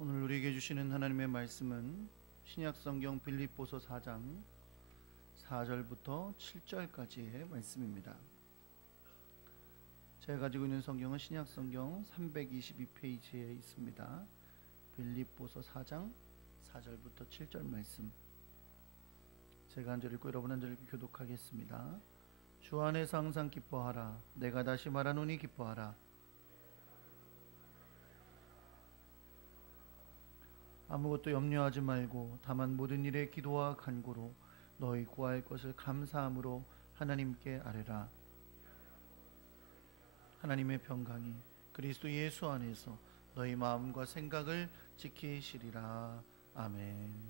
오늘 우리에게 주시는 하나님의 말씀은 신약성경 빌립보서 4장 4절부터 7절까지의 말씀입니다. 제가 가지고 있는 성경은 신약성경 322페이지에 있습니다. 빌립보서 4장 4절부터 7절 말씀, 제가 한 절 읽고 여러분 한 절 읽고 교독하겠습니다. 주 안에서 항상 기뻐하라. 내가 다시 말하노니 기뻐하라. 아무것도 염려하지 말고 다만 모든 일에 기도와 간구로 너희 구할 것을 감사함으로 하나님께 아뢰라. 하나님의 평강이 그리스도 예수 안에서 너희 마음과 생각을 지키시리라. 아멘.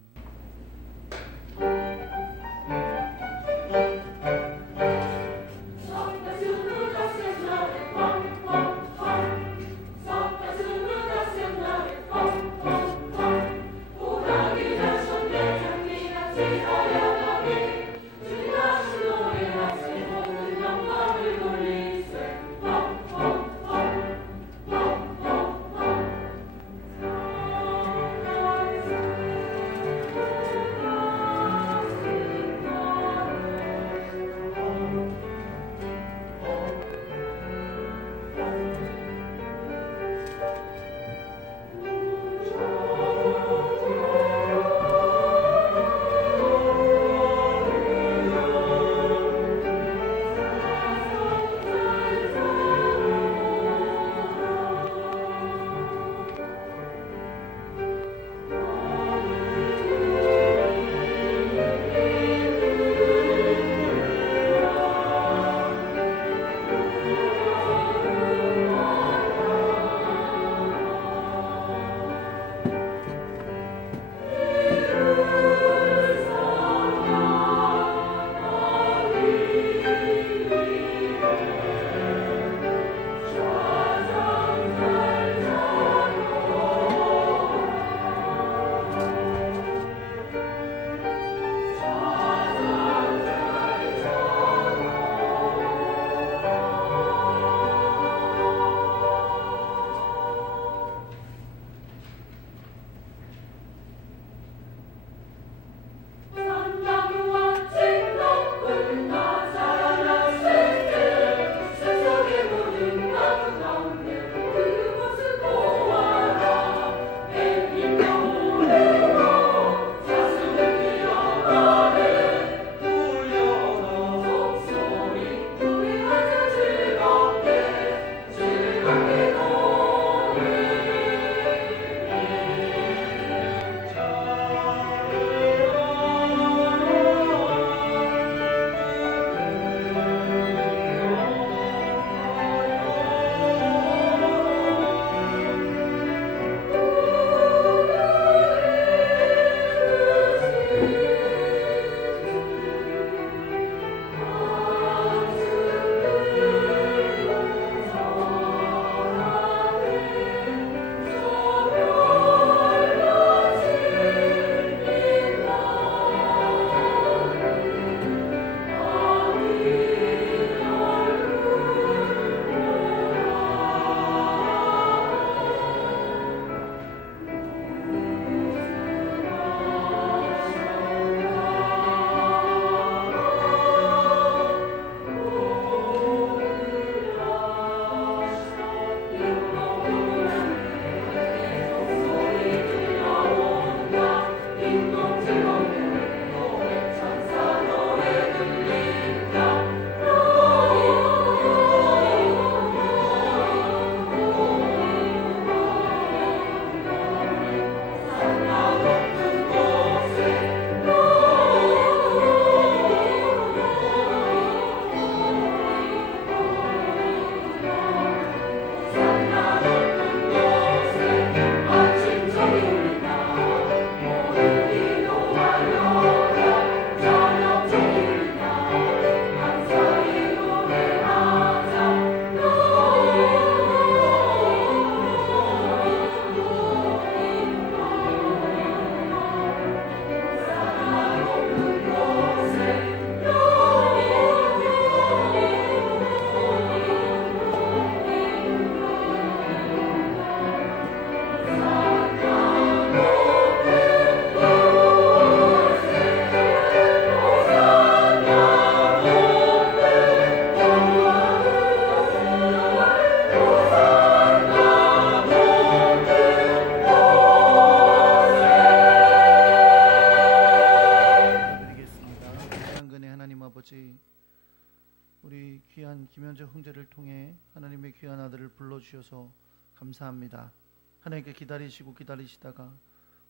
기다리시다가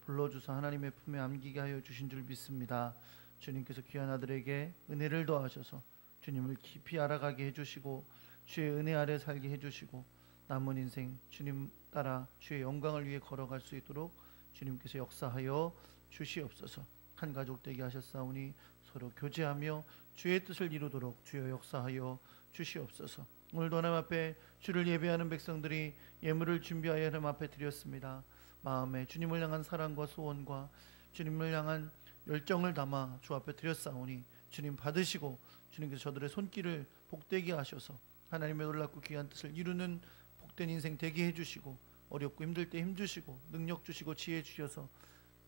불러주사 하나님의 품에 안기게 하여 주신 줄 믿습니다. 주님께서 귀한 아들에게 은혜를 더하셔서 주님을 깊이 알아가게 해주시고 주의 은혜 아래 살게 해주시고 남은 인생 주님 따라 주의 영광을 위해 걸어갈 수 있도록 주님께서 역사하여 주시옵소서. 한 가족 되게 하셨사오니 서로 교제하며 주의 뜻을 이루도록 주여 역사하여 주시옵소서. 오늘도 하나님 앞에 주를 예배하는 백성들이 예물을 준비하여 하나님 앞에 드렸습니다. 마음에 주님을 향한 사랑과 소원과 주님을 향한 열정을 담아 주 앞에 드렸사오니 주님 받으시고 주님께서 저들의 손길을 복되게 하셔서 하나님의 놀랍고 귀한 뜻을 이루는 복된 인생 되게 해주시고 어렵고 힘들 때 힘주시고 능력 주시고 지혜 주셔서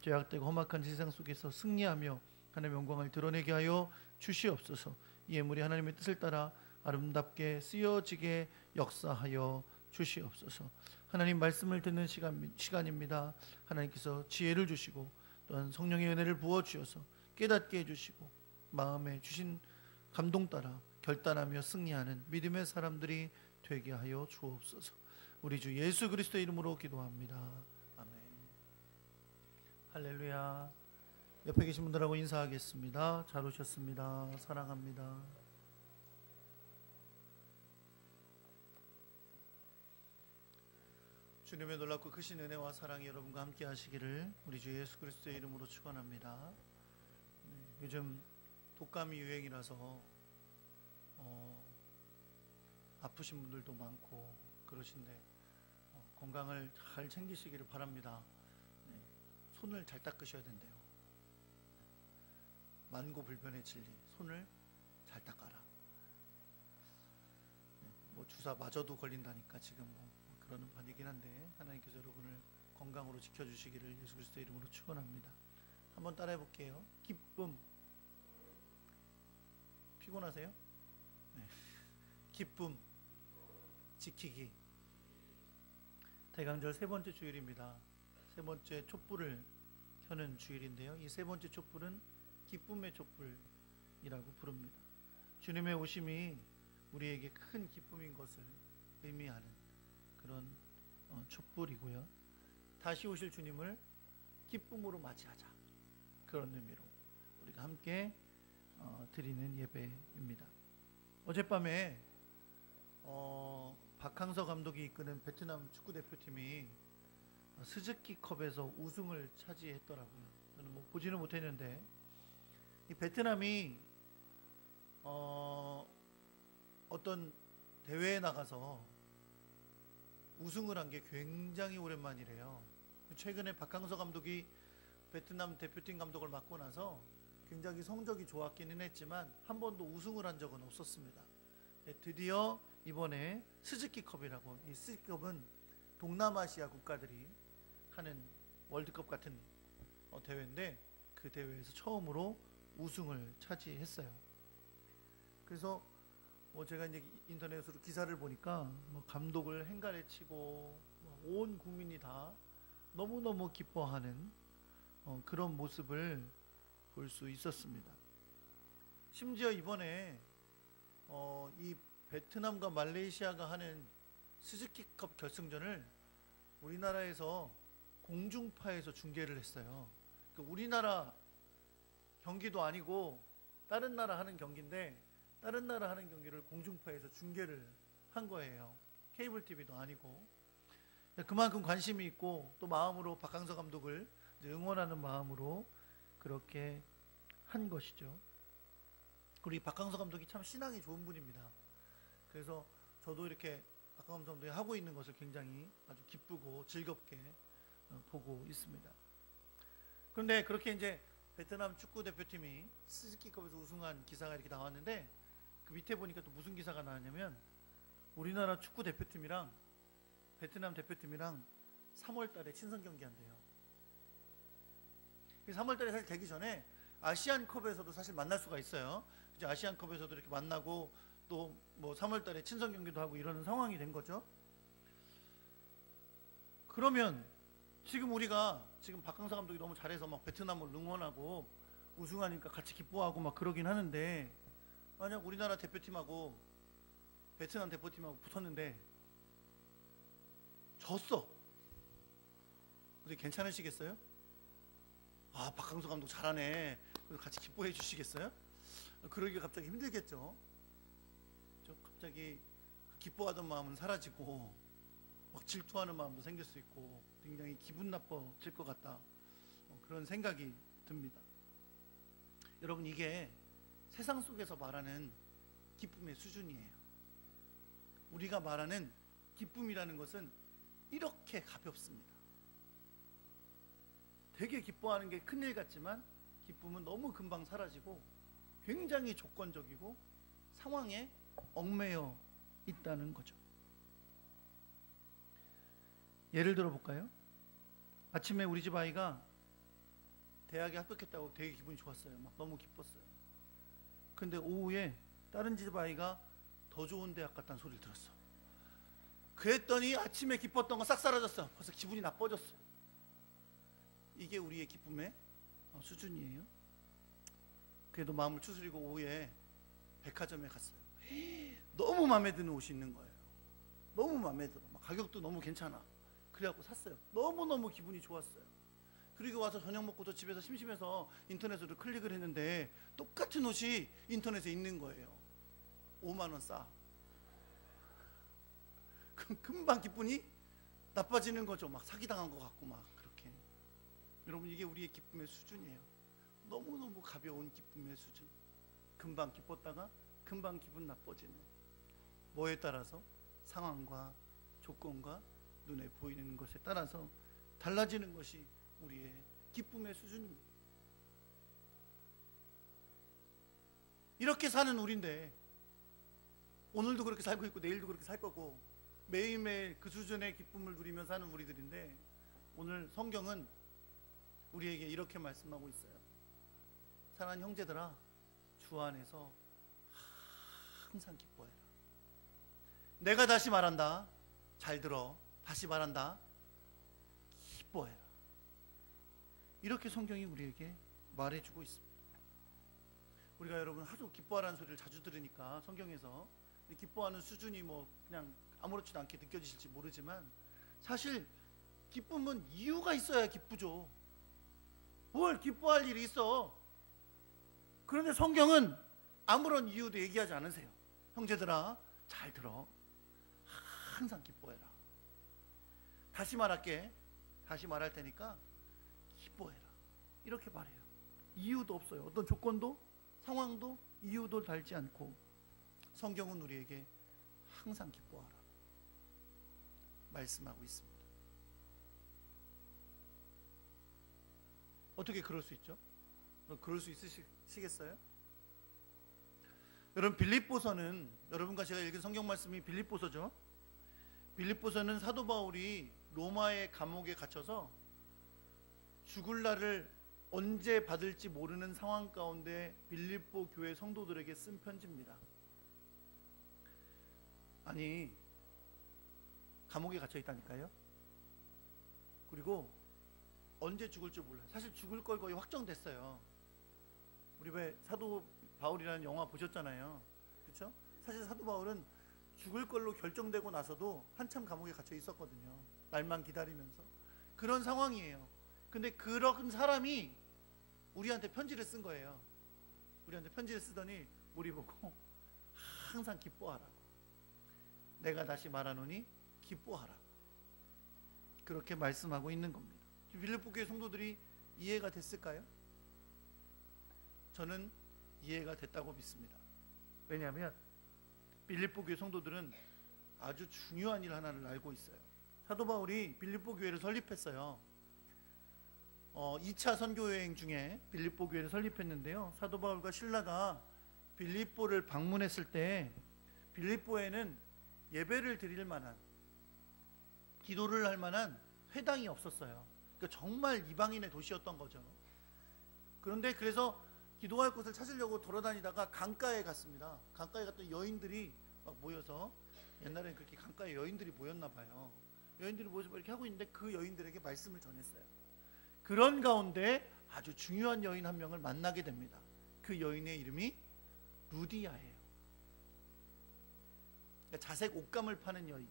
죄악되고 험악한 세상 속에서 승리하며 하나님의 영광을 드러내게 하여 주시옵소서. 이 예물이 하나님의 뜻을 따라 아름답게 쓰여지게 역사하여 주시옵소서. 하나님 말씀을 듣는 시간입니다. 하나님께서 지혜를 주시고 또한 성령의 은혜를 부어주셔서 깨닫게 해주시고 마음에 주신 감동 따라 결단하며 승리하는 믿음의 사람들이 되게 하여 주옵소서. 우리 주 예수 그리스도의 이름으로 기도합니다. 아멘. 할렐루야. 옆에 계신 분들하고 인사하겠습니다. 잘 오셨습니다. 사랑합니다. 주님의 놀랍고 크신 은혜와 사랑이 여러분과 함께 하시기를 우리 주 예수 그리스도의 이름으로 축원합니다. 요즘 독감이 유행이라서 아프신 분들도 많고 그러신데 건강을 잘 챙기시기를 바랍니다. 손을 잘 닦으셔야 된대요. 만고불변의 진리, 손을 잘 닦아라. 뭐 주사 맞아도 걸린다니까 지금 그러는 반이긴 한데 하나님께서 여러분을 건강으로 지켜주시기를 예수 그리스도의 이름으로 축원합니다. 한번 따라해 볼게요. 기쁨. 피곤하세요? 네. 기쁨 지키기. 대강절 세 번째 주일입니다. 세 번째 촛불을 켜는 주일인데요. 이 세 번째 촛불은 기쁨의 촛불이라고 부릅니다. 주님의 오심이 우리에게 큰 기쁨인 것을 의미하는 그런 촛불이고요. 다시 오실 주님을 기쁨으로 맞이하자, 그런 의미로 우리가 함께 드리는 예배입니다. 어젯밤에 박항서 감독이 이끄는 베트남 축구 대표팀이 스즈키컵에서 우승을 차지했더라고요. 저는 뭐 보지는 못했는데 이 베트남이 어떤 대회에 나가서 우승을 한 게 굉장히 오랜만이래요. 최근에 박항서 감독이 베트남 대표팀 감독을 맡고 나서 굉장히 성적이 좋았기는 했지만 한 번도 우승을 한 적은 없었습니다. 드디어 이번에 스즈키컵이라고, 이 스즈키컵은 동남아시아 국가들이 하는 월드컵 같은 대회인데 그 대회에서 처음으로 우승을 차지했어요. 그래서 제가 이제 인터넷으로 기사를 보니까 감독을 행가래치고 온 국민이 다 너무너무 기뻐하는 그런 모습을 볼 수 있었습니다. 심지어 이번에 이 베트남과 말레이시아가 하는 스즈키컵 결승전을 우리나라에서 공중파에서 중계를 했어요. 그러니까 우리나라 경기도 아니고 다른 나라 하는 경기인데 다른 나라 하는 경기를 공중파에서 중계를 한 거예요. 케이블 TV도 아니고. 그만큼 관심이 있고 또 마음으로 박항서 감독을 응원하는 마음으로 그렇게 한 것이죠. 우리 박항서 감독이 참 신앙이 좋은 분입니다. 그래서 저도 이렇게 박항서 감독이 하고 있는 것을 굉장히 아주 기쁘고 즐겁게 보고 있습니다. 그런데 그렇게 이제 베트남 축구 대표팀이 스즈키컵에서 우승한 기사가 이렇게 나왔는데 그 밑에 보니까 또 무슨 기사가 나왔냐면 우리나라 축구 대표팀이랑 베트남 대표팀이랑 3월 달에 친선 경기한대요. 3월 달에 사실 되기 전에 아시안컵에서도 사실 만날 수가 있어요. 이제 아시안컵에서도 이렇게 만나고 또 뭐 3월 달에 친선 경기도 하고 이러는 상황이 된 거죠. 그러면 지금 우리가 지금 박항서 감독이 너무 잘해서 막 베트남을 응원하고 우승하니까 같이 기뻐하고 막 그러긴 하는데 만약 우리나라 대표팀하고 베트남 대표팀하고 붙었는데 졌어. 그러면 우리가 지금 박항서 감독이 너무 잘해서 막 베트남을 응원하고 우승하니까 같이 기뻐하고 막 그러긴 하는데 만약 우리나라 대표팀하고 베트남 대표팀하고 붙었는데 졌어. 그러면 우리가 지금 박항서 감독이 너무 잘해서 막 베트남을 응원하고 우승하니까 같이 기뻐하고 막 그러긴 하는데 만약 우리나라 대표팀하고 베트남 대표팀하고 붙었는데 졌어. 어떻게 괜찮으시겠어요? 아, 박항서 감독 잘하네. 그래서 같이 기뻐해 주시겠어요? 그러기가 갑자기 힘들겠죠. 갑자기 그 기뻐하던 마음은 사라지고 막 질투하는 마음도 생길 수 있고 굉장히 기분 나빠질 것 같다. 그런 생각이 듭니다. 여러분, 이게 세상 속에서 말하는 기쁨의 수준이에요. 우리가 말하는 기쁨이라는 것은 이렇게 가볍습니다. 되게 기뻐하는 게 큰일 같지만 기쁨은 너무 금방 사라지고 굉장히 조건적이고 상황에 얽매여 있다는 거죠. 예를 들어 볼까요? 아침에 우리 집 아이가 대학에 합격했다고 되게 기분이 좋았어요. 막 너무 기뻤어요. 근데 오후에 다른 집 아이가 더 좋은 대학 갔다는 소리를 들었어. 그랬더니 아침에 기뻤던 거 싹 사라졌어. 벌써 기분이 나빠졌어. 이게 우리의 기쁨의 수준이에요. 그래도 마음을 추스리고 오후에 백화점에 갔어요. 너무 마음에 드는 옷이 있는 거예요. 너무 마음에 들어. 가격도 너무 괜찮아. 그래갖고 샀어요. 너무너무 기분이 좋았어요. 그리고 와서 저녁 먹고도 집에서 심심해서 인터넷으로 클릭을 했는데 똑같은 옷이 인터넷에 있는 거예요. 5만 원 싸. 그럼 금방 기분이 나빠지는 거죠. 막 사기당한 것 같고 막 그렇게. 여러분, 이게 우리의 기쁨의 수준이에요. 너무너무 가벼운 기쁨의 수준. 금방 기뻤다가 금방 기분 나빠지는. 뭐에 따라서? 상황과 조건과 눈에 보이는 것에 따라서 달라지는 것이 우리의 기쁨의 수준입니다. 이렇게 사는 우리인데 오늘도 그렇게 살고 있고 내일도 그렇게 살 거고 매일매일 그 수준의 기쁨을 누리며 사는 우리들인데, 오늘 성경은 우리에게 이렇게 말씀하고 있어요. 사랑하는 형제들아, 주 안에서 항상 기뻐해라. 내가 다시 말한다. 잘 들어. 다시 말한다. 기뻐해라. 이렇게 성경이 우리에게 말해주고 있습니다. 우리가 여러분 하도 기뻐하라는 소리를 자주 들으니까 성경에서 기뻐하는 수준이 뭐 그냥 아무렇지도 않게 느껴지실지 모르지만, 사실 기쁨은 이유가 있어야 기쁘죠. 뭘 기뻐할 일이 있어. 그런데 성경은 아무런 이유도 얘기하지 않으세요. 형제들아, 잘 들어. 항상 기뻐해라. 다시 말할게. 다시 말할 테니까 기뻐해라. 이렇게 말해요. 이유도 없어요. 어떤 조건도 상황도 이유도 달지 않고 성경은 우리에게 항상 기뻐하라고 말씀하고 있습니다. 어떻게 그럴 수 있죠? 그럴 수 있으시겠어요? 여러분, 빌립보서는, 여러분과 제가 읽은 성경 말씀이 빌립보서죠. 빌립보서는 사도 바울이 로마의 감옥에 갇혀서 죽을 날을 언제 받을지 모르는 상황 가운데 빌립보 교회 성도들에게 쓴 편지입니다. 아니, 감옥에 갇혀 있다니까요. 그리고 언제 죽을 줄 몰라요. 사실 죽을 걸 거의 확정됐어요. 우리 왜 사도 바울이라는 영화 보셨잖아요. 그렇죠? 사실 사도 바울은 죽을 걸로 결정되고 나서도 한참 감옥에 갇혀 있었거든요. 날만 기다리면서. 그런 상황이에요. 근데 그런 사람이 우리한테 편지를 쓴 거예요. 우리한테 편지를 쓰더니 우리 보고 항상 기뻐하라고. 내가 다시 말하노니 기뻐하라. 그렇게 말씀하고 있는 겁니다. 빌립보 교회 성도들이 이해가 됐을까요? 저는 이해가 됐다고 믿습니다. 왜냐하면 빌립보 교회 성도들은 아주 중요한 일 하나를 알고 있어요. 사도 바울이 빌립보 교회를 설립했어요. 2차 선교 여행 중에 빌립보 교회를 설립했는데요. 사도 바울과 실라가 빌립보를 방문했을 때 빌립보에는 예배를 드릴 만한, 기도를 할 만한 회당이 없었어요. 그러니까 정말 이방인의 도시였던 거죠. 그런데 그래서 기도할 곳을 찾으려고 돌아다니다가 강가에 갔습니다. 강가에 갔더니 여인들이 막 모여서, 옛날에는 그렇게 강가에 여인들이 모였나 봐요. 여인들이 모여서 이렇게 하고 있는데 그 여인들에게 말씀을 전했어요. 그런 가운데 아주 중요한 여인 한 명을 만나게 됩니다. 그 여인의 이름이 루디아예요. 그러니까 자색 옷감을 파는 여인.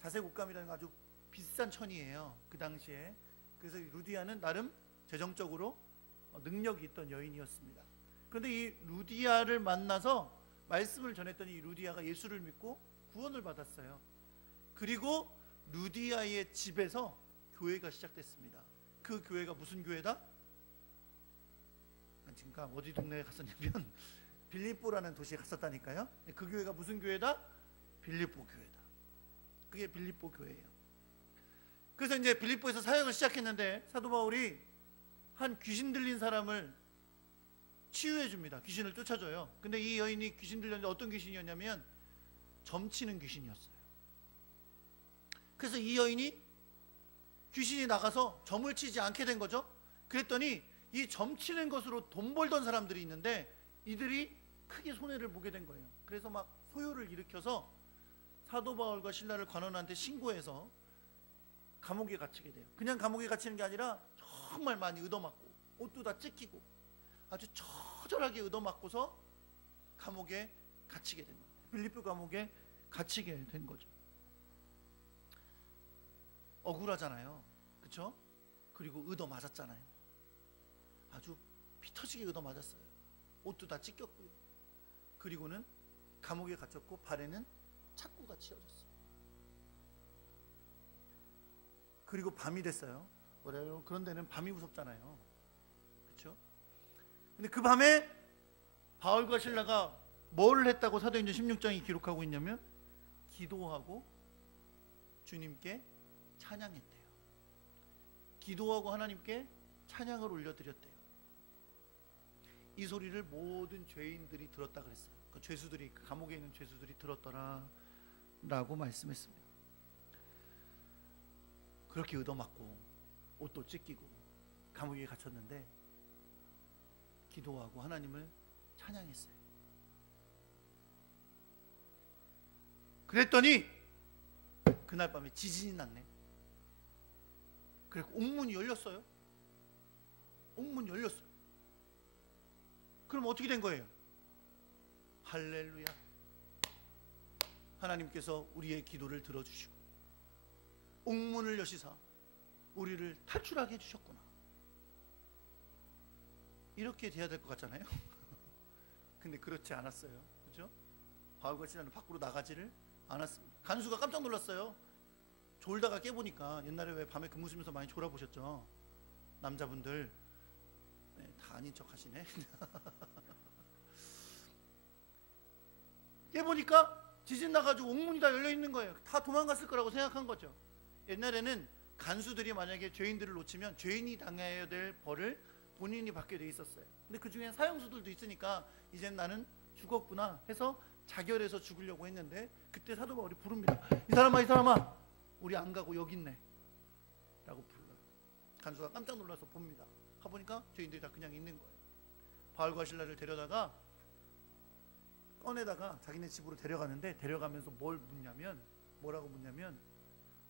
자색 옷감이라는 건 아주 비싼 천이에요. 그 당시에 그래서 루디아는 나름 재정적으로 능력이 있던 여인이었습니다. 그런데 이 루디아를 만나서 말씀을 전했더니 이 루디아가 예수를 믿고 구원을 받았어요. 그리고 루디아의 집에서 교회가 시작됐습니다. 그 교회가 무슨 교회다? 지금 어디 동네에 갔었냐면 빌립보라는 도시에 갔었다니까요. 그 교회가 무슨 교회다? 빌립보 교회다. 그게 빌립보 교회예요. 그래서 이제 빌립보에서 사역을 시작했는데 사도 바울이 한 귀신 들린 사람을 치유해 줍니다. 귀신을 쫓아줘요. 근데 이 여인이 귀신 들렸는데 어떤 귀신이었냐면 점치는 귀신이었어요. 그래서 이 여인이 귀신이 나가서 점을 치지 않게 된 거죠. 그랬더니 이 점치는 것으로 돈 벌던 사람들이 있는데 이들이 크게 손해를 보게 된 거예요. 그래서 막 소요를 일으켜서 사도 바울과 신라를 관원한테 신고해서 감옥에 갇히게 돼요. 그냥 감옥에 갇히는 게 아니라 정말 많이 얻어맞고 옷도 다 찢기고 아주 처절하게 얻어맞고서 감옥에 갇히게 된 거예요. 빌립보 감옥에 갇히게 된 거죠. 억울하잖아요. 그렇죠? 그리고 얻어맞았잖아요. 아주 피 터지게 얻어맞았어요. 옷도 다 찢겼고요. 그리고는 감옥에 갇혔고 발에는 착고가 치어졌어요. 그리고 밤이 됐어요. 뭐래요? 그런 데는 밤이 무섭잖아요. 그렇죠? 근데 그 밤에 바울과 신라가 뭘 했다고 사도행전 16장이 기록하고 있냐면 기도하고 주님께 찬양했대요. 기도하고 하나님께 찬양을 올려드렸대요. 이 소리를 모든 죄인들이 들었다 그랬어요. 그 죄수들이, 그 감옥에 있는 죄수들이 들었더라 라고 말씀했습니다. 그렇게 얻어맞고 옷도 찢기고 감옥에 갇혔는데 기도하고 하나님을 찬양했어요. 그랬더니 그날 밤에 지진이 났네. 그래서 옥문이 열렸어요. 옥문이 열렸어요. 그럼 어떻게 된 거예요? 할렐루야. 하나님께서 우리의 기도를 들어주시고 옥문을 여시사 우리를 탈출하게 해주셨구나. 이렇게 돼야 될 것 같잖아요. 근데 그렇지 않았어요. 그렇죠? 바울과 신라는 밖으로 나가지를 않았습니다. 간수가 깜짝 놀랐어요. 졸다가 깨보니까, 옛날에 왜 밤에 근무 쓰면서 많이 졸아보셨죠? 남자분들 네, 다 아닌 척 하시네. 깨보니까 지진 나가지고 옥문이 다 열려있는 거예요. 다 도망갔을 거라고 생각한 거죠. 옛날에는 간수들이 만약에 죄인들을 놓치면 죄인이 당해야 될 벌을 본인이 받게 돼 있었어요. 근데 그 중에 사형수들도 있으니까 이젠 나는 죽었구나 해서 자결해서 죽으려고 했는데 그때 사도 바울이 부릅니다. 이 사람아 우리 안 가고 여기 있네 라고 불러요. 간수가 깜짝 놀라서 봅니다. 가보니까 죄인들이 다 그냥 있는 거예요. 바울과 신라를 데려다가 꺼내다가 자기네 집으로 데려가는데, 데려가면서 뭐라고 묻냐면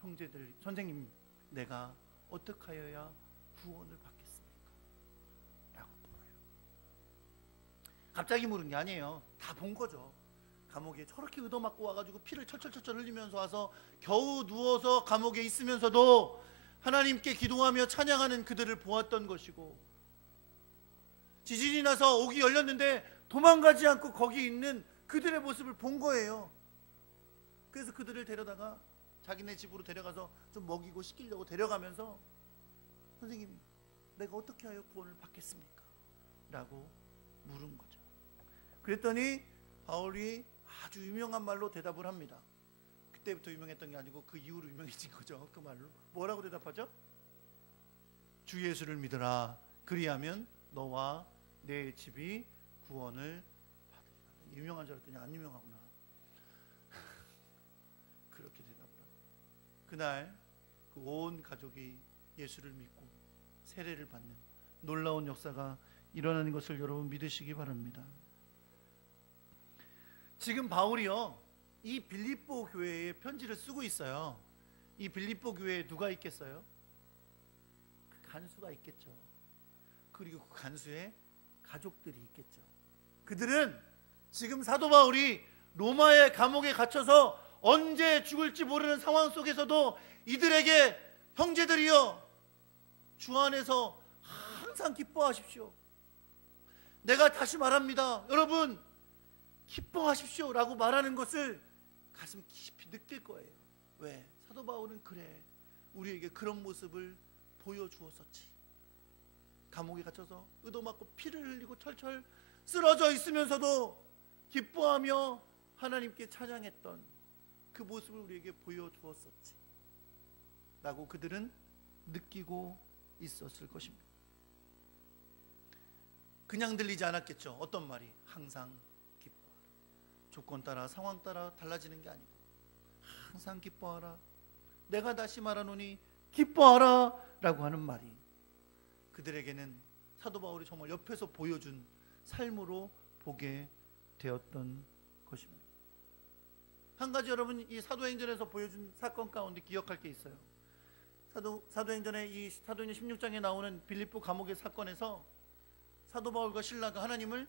형제들, 선생님 내가 어떻게 하여야 구원을 받겠습니까? 라고 물어요. 갑자기 물은 게 아니에요. 다 본 거죠. 감옥에 저렇게 얻어맞고 와가지고 피를 철철철철 흘리면서 와서 겨우 누워서 감옥에 있으면서도 하나님께 기도하며 찬양하는 그들을 보았던 것이고, 지진이 나서 옥이 열렸는데 도망가지 않고 거기 있는 그들의 모습을 본 거예요. 그래서 그들을 데려다가 자기네 집으로 데려가서 좀 먹이고 씻기려고 데려가면서 선생님 내가 어떻게 하여 구원을 받겠습니까? 라고 물은 거죠. 그랬더니 바울이 아주 유명한 말로 대답을 합니다. 그때부터 유명했던 게 아니고 그 이후로 유명해진 거죠. 그 말로 뭐라고 대답하죠? 주 예수를 믿으라. 그리하면 너와 내 집이 구원을 받으리라. 유명한 줄 알았더니 안 유명하구나. 그렇게 대답을 합니다. 그날 그 온 가족이 예수를 믿고 세례를 받는 놀라운 역사가 일어나는 것을 여러분 믿으시기 바랍니다. 지금 바울이요, 이 빌립보 교회에 편지를 쓰고 있어요. 이 빌립보 교회에 누가 있겠어요? 그 간수가 있겠죠. 그리고 그 간수의 가족들이 있겠죠. 그들은 지금 사도 바울이 로마의 감옥에 갇혀서 언제 죽을지 모르는 상황 속에서도 이들에게 형제들이여 주 안에서 항상 기뻐하십시오. 내가 다시 말합니다. 여러분, 기뻐하십시오 라고 말하는 것을 가슴 깊이 느낄 거예요. 왜? 사도 바울은 그래, 우리에게 그런 모습을 보여주었었지. 감옥에 갇혀서 의도맞고 피를 흘리고 철철 쓰러져 있으면서도 기뻐하며 하나님께 찬양했던 그 모습을 우리에게 보여주었었지 라고 그들은 느끼고 있었을 것입니다. 그냥 들리지 않았겠죠. 어떤 말이? 항상 기뻐하라. 조건 따라 상황 따라 달라지는 게 아니고 항상 기뻐하라. 내가 다시 말하노니 기뻐하라 라고 하는 말이 그들에게는 사도 바울이 정말 옆에서 보여준 삶으로 보게 되었던 것입니다. 한 가지 여러분, 이 사도행전에서 보여준 사건 가운데 기억할 게 있어요. 사도행전의 이 사도행전 16장에 나오는 빌립보 감옥의 사건에서 사도 바울과 신라가 하나님을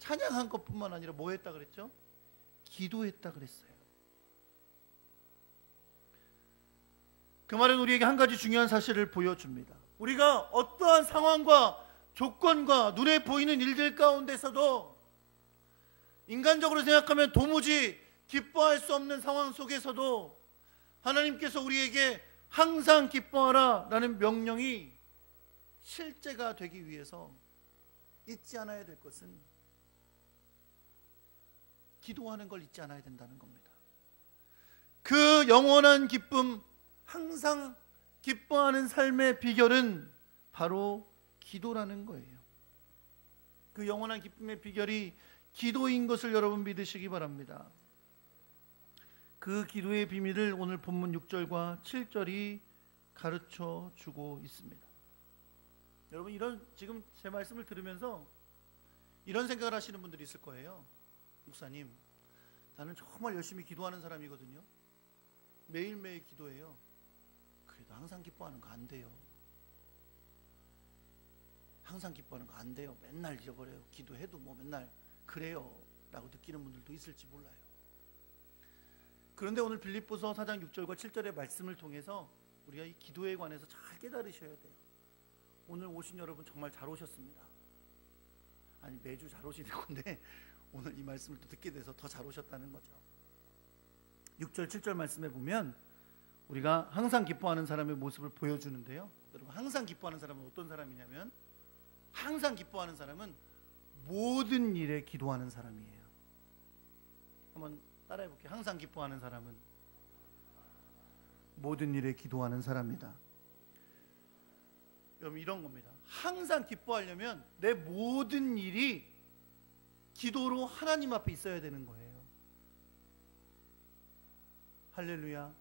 찬양한 것뿐만 아니라 뭐 했다 그랬죠? 기도했다 그랬어요. 그 말은 우리에게 한 가지 중요한 사실을 보여줍니다. 우리가 어떠한 상황과 조건과 눈에 보이는 일들 가운데서도 인간적으로 생각하면 도무지 기뻐할 수 없는 상황 속에서도 하나님께서 우리에게 항상 기뻐하라 라는 명령이 실제가 되기 위해서 잊지 않아야 될 것은 기도하는 걸 잊지 않아야 된다는 겁니다. 그 영원한 기쁨, 항상 기뻐하는 삶의 비결은 바로 기도라는 거예요. 그 영원한 기쁨의 비결이 기도인 것을 여러분 믿으시기 바랍니다. 그 기도의 비밀을 오늘 본문 6절과 7절이 가르쳐 주고 있습니다. 여러분, 지금 제 말씀을 들으면서 이런 생각을 하시는 분들이 있을 거예요. 목사님, 나는 정말 열심히 기도하는 사람이거든요. 매일매일 기도해요. 그래도 항상 기뻐하는 거 안 돼요. 항상 기뻐하는 거 안 돼요. 맨날 잊어버려요. 기도해도 뭐 맨날 그래요 라고 느끼는 분들도 있을지 몰라요. 그런데 오늘 빌립보서 4장 6절과 7절의 말씀을 통해서 우리가 이 기도에 관해서 잘 깨달으셔야 돼요. 오늘 오신 여러분 정말 잘 오셨습니다. 아니, 매주 잘 오시는 건데 오늘 이 말씀을 또 듣게 돼서 더 잘 오셨다는 거죠. 6절 7절 말씀에 보면 우리가 항상 기뻐하는 사람의 모습을 보여주는데요. 여러분, 항상 기뻐하는 사람은 어떤 사람이냐면, 항상 기뻐하는 사람은 모든 일에 기도하는 사람이에요. 한번 따라해 볼게요. 항상 기뻐하는 사람은 모든 일에 기도하는 사람이다. 여러분, 이런 겁니다. 항상 기뻐하려면 내 모든 일이 기도로 하나님 앞에 있어야 되는 거예요. 할렐루야.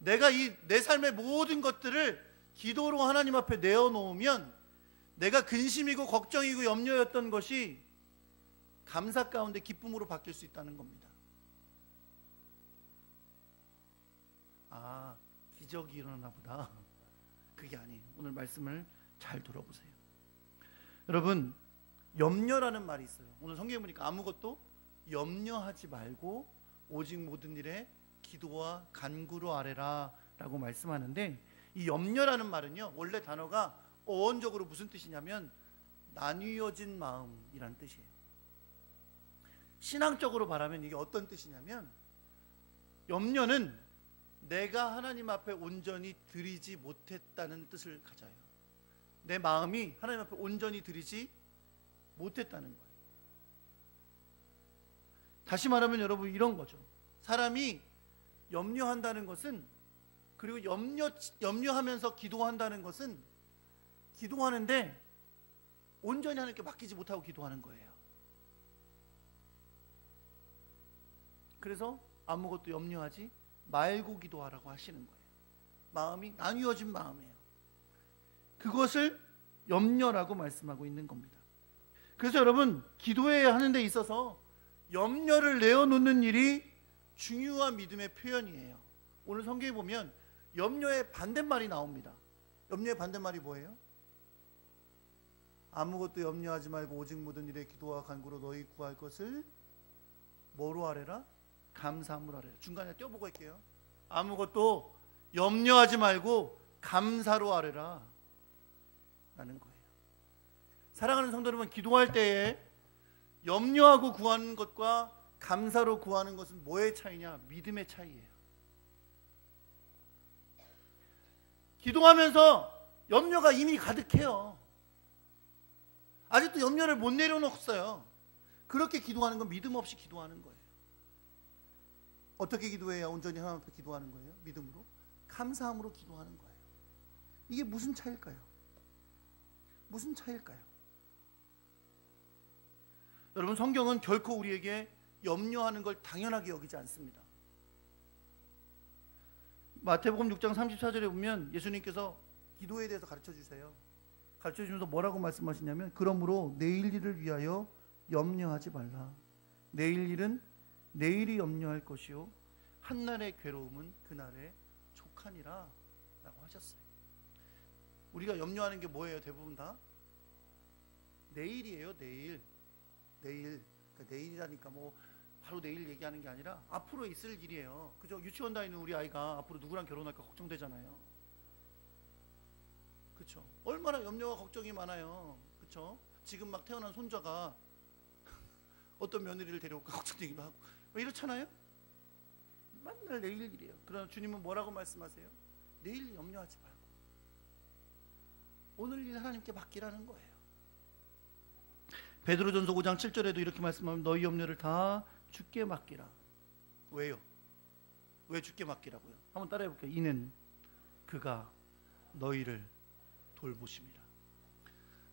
내가 내 삶의 모든 것들을 기도로 하나님 앞에 내어놓으면 내가 근심이고 걱정이고 염려였던 것이 감사 가운데 기쁨으로 바뀔 수 있다는 겁니다. 아, 기적이 일어나나 보다. 그게 아니에요. 오늘 말씀을 잘 들어보세요. 여러분, 염려라는 말이 있어요. 오늘 성경에 보니까 아무것도 염려하지 말고 오직 모든 일에 기도와 간구로 아뢰라 라고 말씀하는데, 이 염려라는 말은요, 원래 단어가 어원적으로 무슨 뜻이냐면 나뉘어진 마음이란 뜻이에요. 신앙적으로 말하면 이게 어떤 뜻이냐면, 염려는 내가 하나님 앞에 온전히 드리지 못했다는 뜻을 가져요. 내 마음이 하나님 앞에 온전히 드리지 못했다는 거예요. 다시 말하면 여러분, 이런 거죠. 사람이 염려한다는 것은, 그리고 염려하면서 기도한다는 것은, 기도하는데 온전히 하나님께 맡기지 못하고 기도하는 거예요. 그래서 아무것도 염려하지 말고 기도하라고 하시는 거예요. 마음이 나뉘어진 마음이에요. 그것을 염려라고 말씀하고 있는 겁니다. 그래서 여러분, 기도해야 하는 데 있어서 염려를 내어놓는 일이 중요한 믿음의 표현이에요. 오늘 성경에 보면 염려의 반대말이 나옵니다. 염려의 반대말이 뭐예요? 아무것도 염려하지 말고 오직 모든 일에 기도와 간구로 너희 구할 것을 뭐로 아뢰라? 감사함으로 아뢰라. 중간에 떼어보고 할게요. 아무것도 염려하지 말고 감사로 아뢰라. 거예요. 사랑하는 성도 여러분, 기도할 때에 염려하고 구하는 것과 감사로 구하는 것은 뭐의 차이냐? 믿음의 차이예요. 기도하면서 염려가 이미 가득해요. 아직도 염려를 못 내려놓았어요. 그렇게 기도하는 건 믿음 없이 기도하는 거예요. 어떻게 기도해야 온전히 하나님 앞에 기도하는 거예요? 믿음으로, 감사함으로 기도하는 거예요. 이게 무슨 차이일까요? 무슨 차이일까요? 여러분, 성경은 결코 우리에게 염려하는 걸 당연하게 여기지 않습니다. 마태복음 6장 34절에 보면 예수님께서 기도에 대해서 가르쳐 주세요. 가르쳐 주면서 뭐라고 말씀하시냐면, 그러므로 내일 일을 위하여 염려하지 말라. 내일 일은 내일이 염려할 것이요 한날의 괴로움은 그날의 족하니라 라고 하셨어요. 우리가 염려하는 게 뭐예요? 대부분 다 내일이에요. 내일. 그러니까 내일이라니까 뭐 바로 내일 얘기하는 게 아니라 앞으로 있을 일이에요. 그죠? 유치원 다니는 우리 아이가 앞으로 누구랑 결혼할까 걱정되잖아요. 그렇죠? 얼마나 염려와 걱정이 많아요. 그렇죠? 지금 막 태어난 손자가 어떤 며느리를 데려올까 걱정되기도 하고 왜 이렇잖아요? 맨날 내일 일이에요. 그러나 주님은 뭐라고 말씀하세요? 내일 염려하지 말고 오늘 일 하나님께 맡기라는 거예요. 베드로전서 5장 7절에도 이렇게 말씀하면 너희 염려를 다 주께 맡기라. 왜요? 왜 주께 맡기라고요? 한번 따라해 볼게요. 이는 그가 너희를 돌보십니다.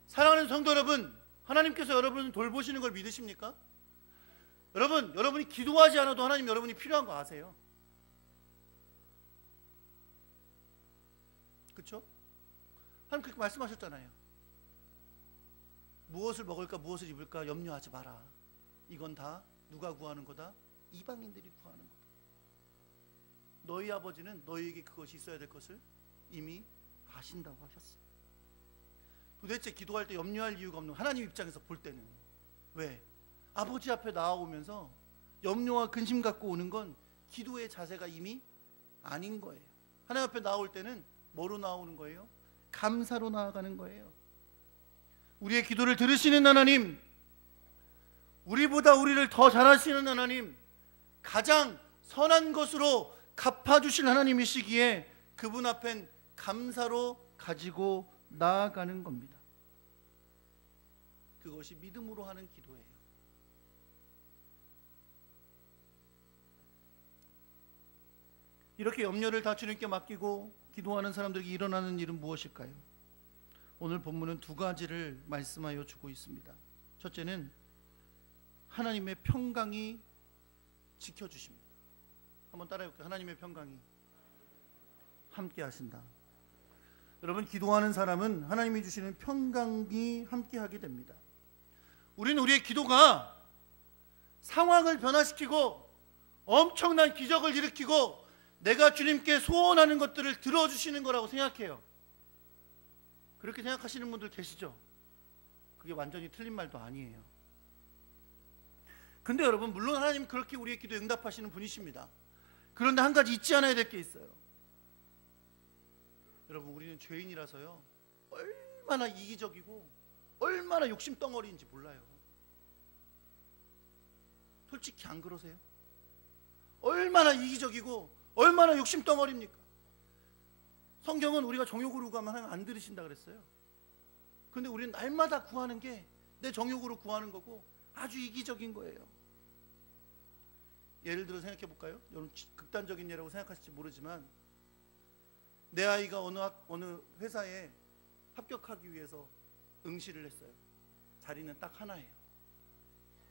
사랑하는 성도 여러분, 하나님께서 여러분을 돌보시는 걸 믿으십니까? 여러분이 기도하지 않아도 하나님 여러분이 필요한 거 아세요? 그렇죠? 하나님 그렇게 말씀하셨잖아요. 무엇을 먹을까 무엇을 입을까 염려하지 마라. 이건 다 누가 구하는 거다? 이방인들이 구하는 거다. 너희 아버지는 너희에게 그것이 있어야 될 것을 이미 아신다고 하셨어요. 도대체 기도할 때 염려할 이유가 없는 하나님 입장에서 볼 때는 왜? 아버지 앞에 나아오면서 염려와 근심 갖고 오는 건 기도의 자세가 이미 아닌 거예요. 하나님 앞에 나올 때는 뭐로 나오는 거예요? 감사로 나아가는 거예요. 우리의 기도를 들으시는 하나님, 우리보다 우리를 더 잘하시는 하나님, 가장 선한 것으로 갚아주실 하나님이시기에 그분 앞엔 감사로 가지고 나아가는 겁니다. 그것이 믿음으로 하는 기도예요. 이렇게 염려를 다 주님께 맡기고 기도하는 사람들에게 일어나는 일은 무엇일까요? 오늘 본문은 두 가지를 말씀하여 주고 있습니다. 첫째는 하나님의 평강이 지켜주십니다. 한번 따라해 볼게요. 하나님의 평강이 함께 하신다. 여러분, 기도하는 사람은 하나님이 주시는 평강이 함께 하게 됩니다. 우리는 우리의 기도가 상황을 변화시키고 엄청난 기적을 일으키고 내가 주님께 소원하는 것들을 들어주시는 거라고 생각해요. 그렇게 생각하시는 분들 계시죠? 그게 완전히 틀린 말도 아니에요. 근데 여러분, 물론 하나님 그렇게 우리의 기도에 응답하시는 분이십니다. 그런데 한 가지 잊지 않아야 될 게 있어요. 여러분, 우리는 죄인이라서요, 얼마나 이기적이고 얼마나 욕심덩어리인지 몰라요. 솔직히 안 그러세요? 얼마나 이기적이고 얼마나 욕심덩어리입니까? 성경은 우리가 정욕으로 구하면 하나님 안 들으신다 그랬어요. 근데 우리는 날마다 구하는 게 내 정욕으로 구하는 거고 아주 이기적인 거예요. 예를 들어 생각해 볼까요? 여러분, 극단적인 예라고 생각하실지 모르지만 내 아이가 어느 회사에 합격하기 위해서 응시를 했어요. 자리는 딱 하나예요.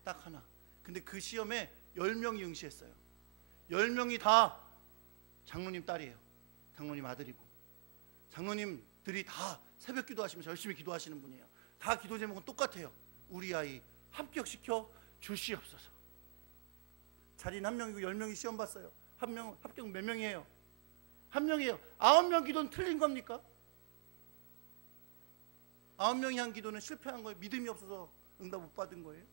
딱 하나. 근데 그 시험에 10명이 응시했어요. 10명이 다 장로님 딸이에요. 장로님 아들이고 장로님들이 다 새벽 기도하시면서 열심히 기도하시는 분이에요. 다 기도 제목은 똑같아요. 우리 아이 합격시켜 주시옵소서. 자리는 한 명이고 10명이 시험 봤어요. 한 명 합격 몇 명이에요? 한 명이에요. 9명 기도는 틀린 겁니까? 9명이 한 기도는 실패한 거예요. 믿음이 없어서 응답 못 받은 거예요.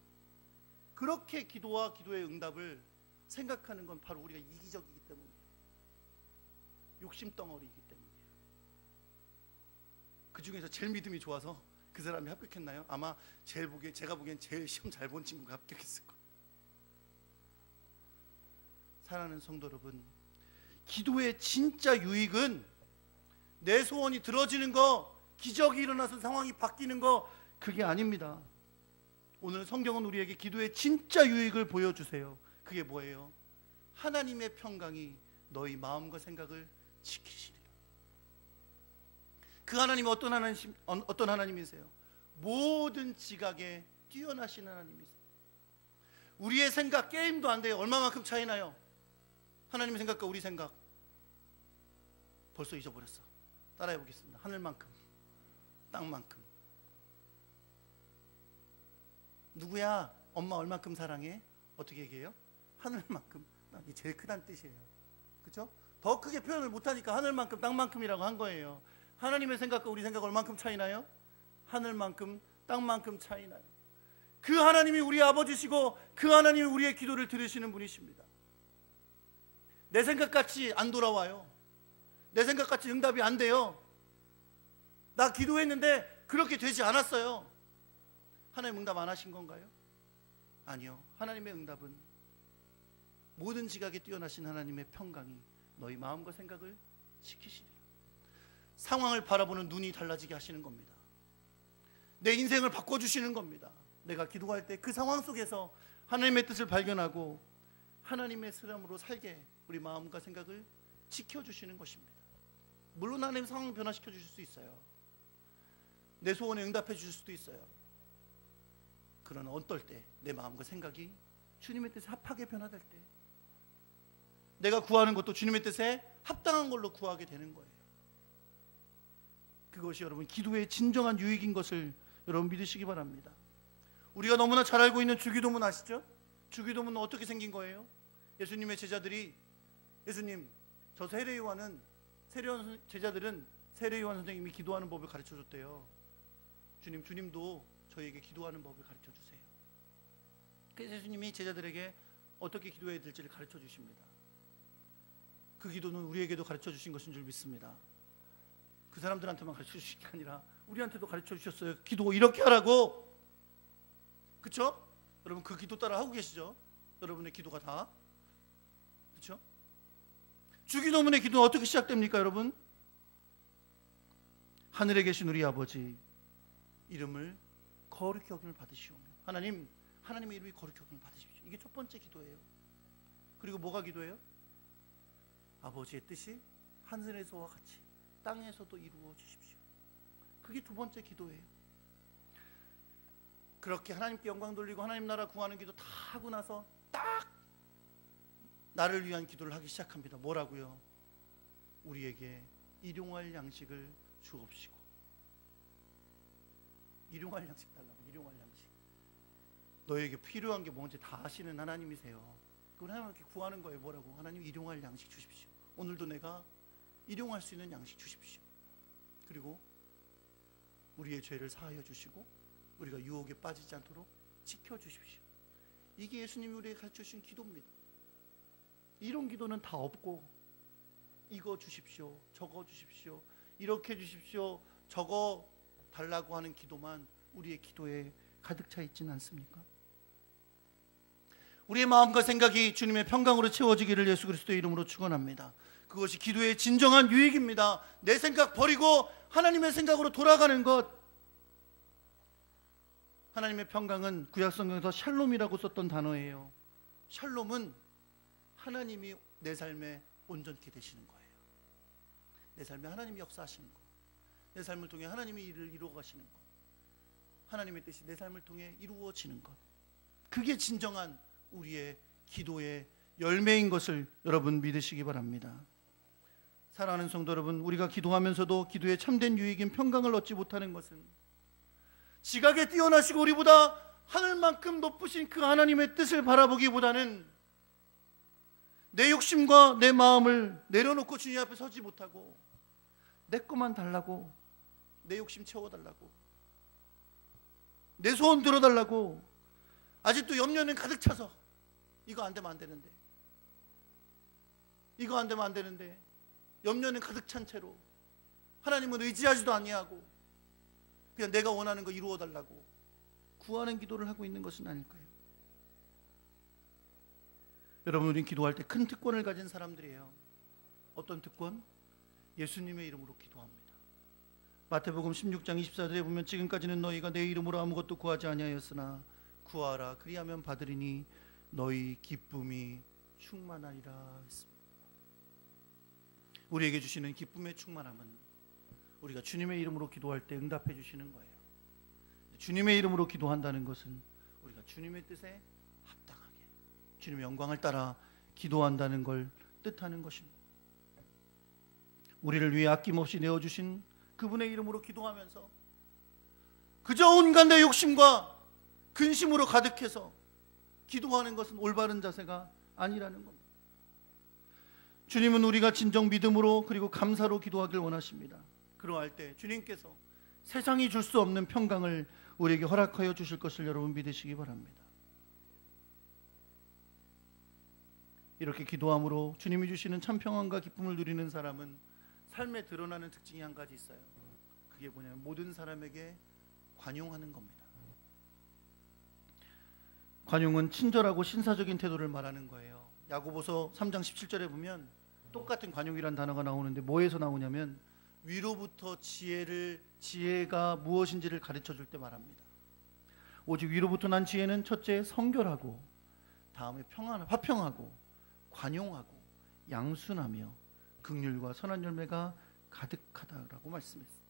그렇게 기도와 기도의 응답을 생각하는 건 바로 우리가 이기적이기 때문이에요. 욕심덩어리이기 때문이에요. 중에서 제일 믿음이 좋아서 그 사람이 합격했나요? 아마 제가 보기엔 제일 시험 잘 본 친구가 합격했을 거예요. 사랑하는 성도 여러분, 기도의 진짜 유익은 내 소원이 들어지는 거, 기적이 일어나서 상황이 바뀌는 거, 그게 아닙니다. 오늘 성경은 우리에게 기도의 진짜 유익을 보여주세요. 그게 뭐예요? 하나님의 평강이 너희 마음과 생각을 지키시리라. 그 하나님은 어떤 하나님이세요? 모든 지각에 뛰어나신 하나님이세요. 우리의 생각 게임도 안 돼요. 얼마만큼 차이 나요? 하나님의 생각과 우리 생각 벌써 잊어버렸어. 따라해 보겠습니다. 하늘만큼, 땅만큼. 누구야? 엄마 얼만큼 사랑해? 어떻게 얘기해요? 하늘만큼. 이게 제일 크다는 뜻이에요. 그렇죠? 더 크게 표현을 못하니까 하늘만큼 땅만큼이라고 한 거예요. 하나님의 생각과 우리 생각 얼만큼 차이 나요? 하늘만큼 땅만큼 차이 나요. 그 하나님이 우리 아버지시고 그 하나님이 우리의 기도를 들으시는 분이십니다. 내 생각같이 안 돌아와요. 내 생각같이 응답이 안 돼요. 나 기도했는데 그렇게 되지 않았어요. 하나님 응답 안 하신 건가요? 아니요. 하나님의 응답은 모든 지각에 뛰어나신 하나님의 평강이 너희 마음과 생각을 지키시리라. 상황을 바라보는 눈이 달라지게 하시는 겁니다. 내 인생을 바꿔주시는 겁니다. 내가 기도할 때 그 상황 속에서 하나님의 뜻을 발견하고 하나님의 사람으로 살게 우리 마음과 생각을 지켜주시는 것입니다. 물론 하나님 상황 변화시켜 주실 수 있어요. 내 소원에 응답해 주실 수도 있어요. 그러나 어떨 때 내 마음과 생각이 주님의 뜻에 합하게 변화될 때 내가 구하는 것도 주님의 뜻에 합당한 걸로 구하게 되는 거예요. 그것이 여러분 기도의 진정한 유익인 것을 여러분 믿으시기 바랍니다. 우리가 너무나 잘 알고 있는 주기도문 아시죠? 주기도문은 어떻게 생긴 거예요? 예수님의 제자들이 예수님, 저 세례요한 제자들은 세례요한 선생님이 기도하는 법을 가르쳐 줬대요. 주님도 저희에게 기도하는 법을 가르쳐 주세요. 그래서 예수님이 제자들에게 어떻게 기도해야 될지를 가르쳐 주십니다. 그 기도는 우리에게도 가르쳐 주신 것인 줄 믿습니다. 그 사람들한테만 가르쳐 주신 게 아니라 우리한테도 가르쳐 주셨어요. 기도 이렇게 하라고. 그렇죠? 여러분 그 기도 따라 하고 계시죠? 여러분의 기도가 다. 그렇죠? 주기도문의 기도는 어떻게 시작됩니까, 여러분? 하늘에 계신 우리 아버지 이름을 거룩히 여김을 받으시오며. 하나님의 이름이 거룩히 여김을 받으십시오. 이게 첫 번째 기도예요. 그리고 뭐가 기도예요? 아버지의 뜻이 하늘에서와 같이 땅에서도 이루어 주십시오. 그게 두 번째 기도예요. 그렇게 하나님께 영광 돌리고 하나님 나라 구하는 기도 다 하고 나서 딱 나를 위한 기도를 하기 시작합니다. 뭐라고요? 우리에게 일용할 양식을 주옵시고. 일용할 양식 달라고. 일용할 양식. 너에게 필요한 게 뭔지 다 아시는 하나님이세요. 그 하나님께 구하는 거예요. 뭐라고? 하나님 일용할 양식 주십시오. 오늘도 내가 일용할 수 있는 양식 주십시오. 그리고 우리의 죄를 사하여 주시고 우리가 유혹에 빠지지 않도록 지켜주십시오. 이게 예수님이 우리에게 가르쳐주신 기도입니다. 이런 기도는 다 없고 이거 주십시오, 저거 주십시오, 이렇게 주십시오, 저거 달라고 하는 기도만 우리의 기도에 가득 차 있지는 않습니까? 우리의 마음과 생각이 주님의 평강으로 채워지기를 예수 그리스도의 이름으로 축원합니다. 그것이 기도의 진정한 유익입니다. 내 생각 버리고 하나님의 생각으로 돌아가는 것. 하나님의 평강은 구약성경에서 샬롬이라고 썼던 단어예요. 샬롬은 하나님이 내 삶에 온전케 되시는 거예요. 내 삶에 하나님이 역사하시는 것, 내 삶을 통해 하나님이 일을 이루어 가시는 것, 하나님의 뜻이 내 삶을 통해 이루어지는 것, 그게 진정한 우리의 기도의 열매인 것을 여러분 믿으시기 바랍니다. 사랑하는 성도 여러분, 우리가 기도하면서도 기도의 참된 유익인 평강을 얻지 못하는 것은 지각에 뛰어나시고 우리보다 하늘만큼 높으신 그 하나님의 뜻을 바라보기보다는 내 욕심과 내 마음을 내려놓고 주님 앞에 서지 못하고 내 것만 달라고, 내 욕심 채워달라고, 내 소원 들어달라고 아직도 염려는 가득 차서 이거 안 되면 안 되는데, 이거 안 되면 안 되는데 염려는 가득 찬 채로 하나님은 의지하지도 아니하고 그냥 내가 원하는 거 이루어 달라고 구하는 기도를 하고 있는 것은 아닐까요? 여러분, 우린 기도할 때 큰 특권을 가진 사람들이에요. 어떤 특권? 예수님의 이름으로 기도합니다. 마태복음 16장 24절에 보면 지금까지는 너희가 내 이름으로 아무것도 구하지 아니하였으나 구하라 그리하면 받으리니 너희 기쁨이 충만하리라 했습니다. 우리에게 주시는 기쁨의 충만함은 우리가 주님의 이름으로 기도할 때 응답해 주시는 거예요. 주님의 이름으로 기도한다는 것은 우리가 주님의 뜻에 합당하게 주님의 영광을 따라 기도한다는 걸 뜻하는 것입니다. 우리를 위해 아낌없이 내어주신 그분의 이름으로 기도하면서 그저 온갖 내 욕심과 근심으로 가득해서 기도하는 것은 올바른 자세가 아니라는 겁니다. 주님은 우리가 진정 믿음으로 그리고 감사로 기도하길 원하십니다. 그러할 때 주님께서 세상이 줄 수 없는 평강을 우리에게 허락하여 주실 것을 여러분 믿으시기 바랍니다. 이렇게 기도함으로 주님이 주시는 참 평안과 기쁨을 누리는 사람은 삶에 드러나는 특징이 한 가지 있어요. 그게 뭐냐면 모든 사람에게 관용하는 겁니다. 관용은 친절하고 신사적인 태도를 말하는 거예요. 야고보서 3장 17절에 보면 똑같은 관용이란 단어가 나오는데 뭐에서 나오냐면 위로부터 지혜가 무엇인지를 가르쳐 줄 때 말합니다. 오직 위로부터 난 지혜는 첫째 성결하고 다음에 화평하고 관용하고 양순하며 긍휼과 선한 열매가 가득하다라고 말씀했습니다.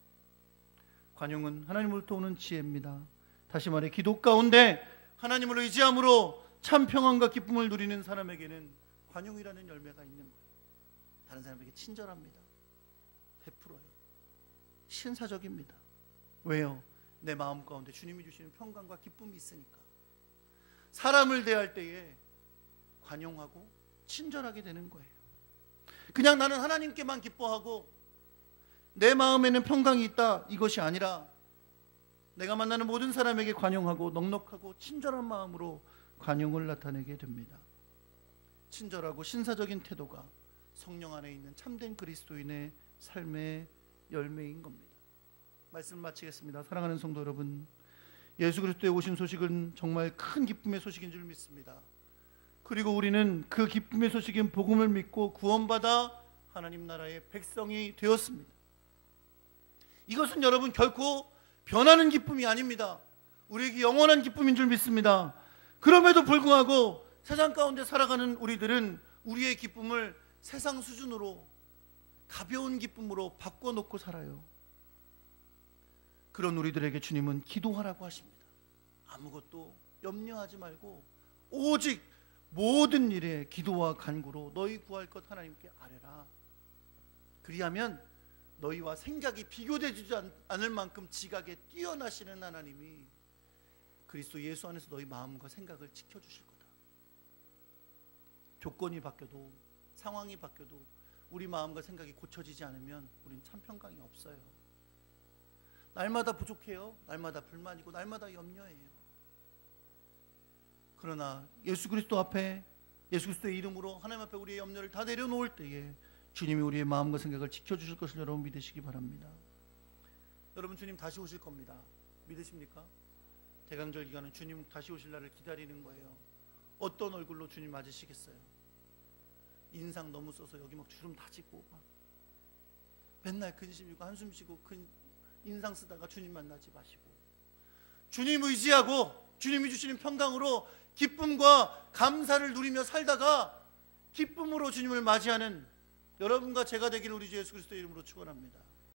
관용은 하나님으로부터 오는 지혜입니다. 다시 말해 기도 가운데 하나님을 의지함으로 참 평안과 기쁨을 누리는 사람에게는 관용이라는 열매가 있는 거예요. 다른 사람에게 친절합니다. 베풀어요. 신사적입니다. 왜요? 내 마음 가운데 주님이 주시는 평강과 기쁨이 있으니까. 사람을 대할 때에 관용하고 친절하게 되는 거예요. 그냥 나는 하나님께만 기뻐하고 내 마음에는 평강이 있다 이것이 아니라 내가 만나는 모든 사람에게 관용하고 넉넉하고 친절한 마음으로 관용을 나타내게 됩니다. 친절하고 신사적인 태도가 성령 안에 있는 참된 그리스도인의 삶의 열매인 겁니다. 말씀 마치겠습니다. 사랑하는 성도 여러분, 예수 그리스도의 오신 소식은 정말 큰 기쁨의 소식인 줄 믿습니다. 그리고 우리는 그 기쁨의 소식인 복음을 믿고 구원받아 하나님 나라의 백성이 되었습니다. 이것은 여러분 결코 변하는 기쁨이 아닙니다. 우리에게 영원한 기쁨인 줄 믿습니다. 그럼에도 불구하고 세상 가운데 살아가는 우리들은 우리의 기쁨을 세상 수준으로 가벼운 기쁨으로 바꿔놓고 살아요. 그런 우리들에게 주님은 기도하라고 하십니다. 아무것도 염려하지 말고 오직 모든 일에 기도와 간구로 너희 구할 것 하나님께 아뢰라. 그리하면 너희와 생각이 비교되지 않을 만큼 지각에 뛰어나시는 하나님이 그리스도 예수 안에서 너희 마음과 생각을 지켜주실 거다. 조건이 바뀌어도 상황이 바뀌어도 우리 마음과 생각이 고쳐지지 않으면 우린 참 평강이 없어요. 날마다 부족해요. 날마다 불만이고 날마다 염려해요. 그러나 예수 그리스도 앞에 예수 그리스도의 이름으로 하나님 앞에 우리의 염려를 다 내려놓을 때에 주님이 우리의 마음과 생각을 지켜주실 것을 여러분 믿으시기 바랍니다. 여러분 주님 다시 오실 겁니다. 믿으십니까? 대강절 기간은 주님 다시 오실 날을 기다리는 거예요. 어떤 얼굴로 주님 맞으시겠어요? 인상 너무 써서 여기 막 주름 다지고 막 맨날 근심이고 한숨 쉬고 인상 쓰다가 주님 만나지 마시고 주님 의지하고 주님이 주시는 평강으로 기쁨과 감사를 누리며 살다가 기쁨으로 주님을 맞이하는 여러분과 제가 되기를 우리 주 예수 그리스도의 이름으로 축원합니다.